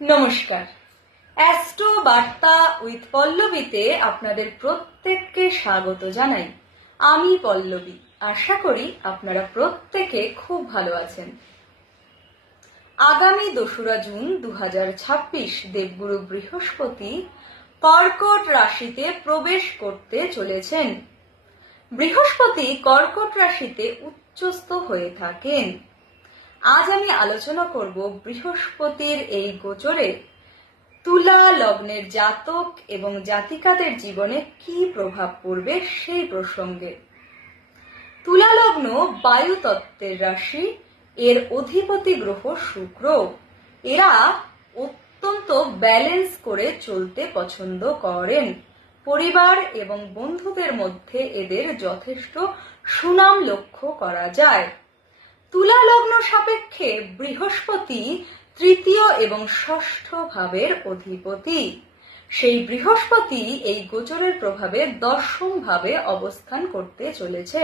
নমস্কার। অ্যাস্ট্রো বার্তা উইথ পল্লবীতে আপনাদের প্রত্যেককে স্বাগত জানাই। আমি পল্লবী। আশা করি আপনারা প্রত্যেকে খুব ভালো আছেন। আগামী 2রা জুন 2026 দেবগুরু বৃহস্পতি কর্কট রাশিতে প্রবেশ করতে চলেছেন। বৃহস্পতি কর্কট রাশিতে উচ্চস্থ হয়ে থাকেন। আজ আমি আলোচনা করব বৃহস্পতির এই গোচরে তুলা লগ্নের জাতক এবং জাতিকাদের জীবনে কি প্রভাব পড়বে সেই প্রসঙ্গে। তুলা লগ্ন বায়ু তত্ত্বের রাশি, এর অধিপতি গ্রহ শুক্র। এরা অত্যন্ত ব্যালেন্স করে চলতে পছন্দ করেন। পরিবার এবং বন্ধুদের মধ্যে এদের যথেষ্ট সুনাম লক্ষ্য করা যায়। তুলা লগ্ন সাপেক্ষে বৃহস্পতি তৃতীয় এবং ষষ্ঠ ভাবের অধিপতি। সেই বৃহস্পতি এই গোচরের প্রভাবে দশম ভাবে অবস্থান করতে চলেছে।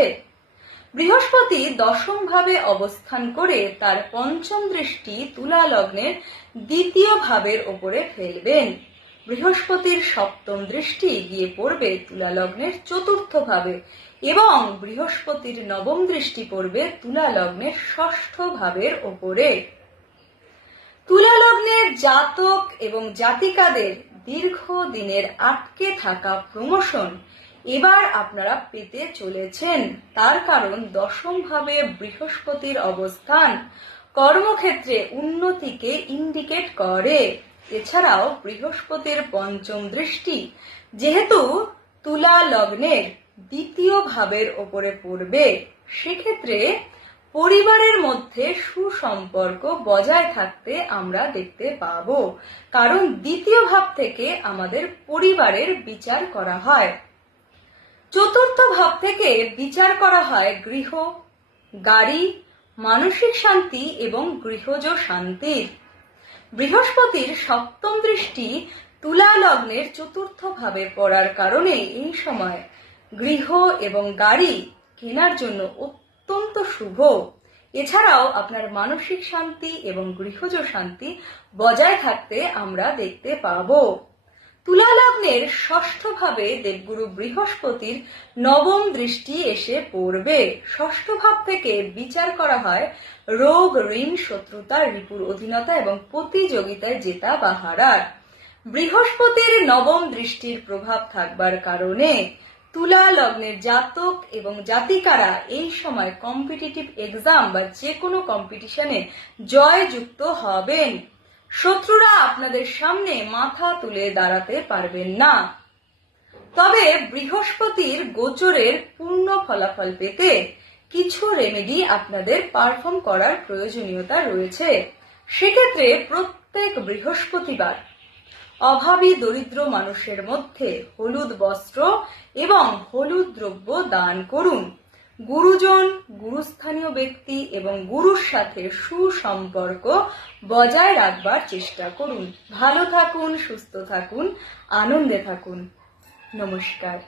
বৃহস্পতি দশম ভাবে অবস্থান করে তার পঞ্চম দৃষ্টি তুলা লগ্নের দ্বিতীয় ভাবের ওপরে ফেলবেন। বৃহস্পতির সপ্তম দৃষ্টি গিয়ে পড়বে তুলা লগ্নের চতুর্থ ভাবে এবং বৃহস্পতির নবম দৃষ্টি পড়বে তুলা লগ্নের ষষ্ঠ ভাবের ওপরে। তুলা লগ্নের জাতক এবং জাতিকাদের দীর্ঘদিনের আটকে থাকা প্রমোশন এবার আপনারা পেতে চলেছেন। তার কারণ দশম ভাবে বৃহস্পতির অবস্থান কর্মক্ষেত্রে উন্নতিকে ইন্ডিকেট করে। এছাড়াও বৃহস্পতির পঞ্চম দৃষ্টি যেহেতু তুলা লগ্নের দ্বিতীয় ভাবের ওপরে পড়বে, সেক্ষেত্রে পরিবারের মধ্যে সুসম্পর্ক বজায় থাকতে আমরা দেখতে পাব। কারণ দ্বিতীয় ভাব থেকে আমাদের পরিবারের বিচার করা হয়। চতুর্থ ভাব থেকে বিচার করা হয় গৃহ, গাড়ি, মানসিক শান্তি এবং গৃহজ শান্তির। বৃহস্পতির সপ্তম দৃষ্টি তুলা লগ্নের চতুর্থ ভাবে পড়ার কারণে এই সময় গৃহ এবং গাড়ি কেনার জন্য অত্যন্ত শুভ। এছাড়াও আপনার মানসিক শান্তি এবং গৃহজ শান্তি বজায় থাকতে আমরা দেখতে পাব। তুলা লগ্নের ষষ্ঠ ভাবে দেবগুরু বৃহস্পতির নবম দৃষ্টি এসে পড়বে। ষষ্ঠ ভাব থেকে বিচার করা হয় রোগ, ঋণ, শত্রুতা, রিপুর অধীনতা এবং প্রতিযোগিতায় জেতা বা হারার। বৃহস্পতির নবম দৃষ্টির প্রভাব থাকবার কারণে তুলা লগ্নের জাতক এবং জাতিকারা এই সময় কম্পিটিটিভ এক্সাম বা যে কোনো কম্পিটিশনে জয়যুক্ত হবেন। শত্রুরা আপনাদের সামনে মাথা তুলে দাঁড়াতে পারবেন না। তবে বৃহস্পতির গোচরের পূর্ণ ফলাফল পেতে কিছু রেমেডি আপনাদের পারফর্ম করার প্রয়োজনীয়তা রয়েছে। সেক্ষেত্রে প্রত্যেক বৃহস্পতিবার অভাবী দরিদ্র মানুষের মধ্যে হলুদ বস্ত্র এবং হলুদ দ্রব্য দান করুন। গুরুজন, গুরুস্থানীয় ব্যক্তি এবং গুরুর সাথে সুসম্পর্ক বজায় রাখবার চেষ্টা করুন। ভালো থাকুন, সুস্থ থাকুন, আনন্দে থাকুন। নমস্কার।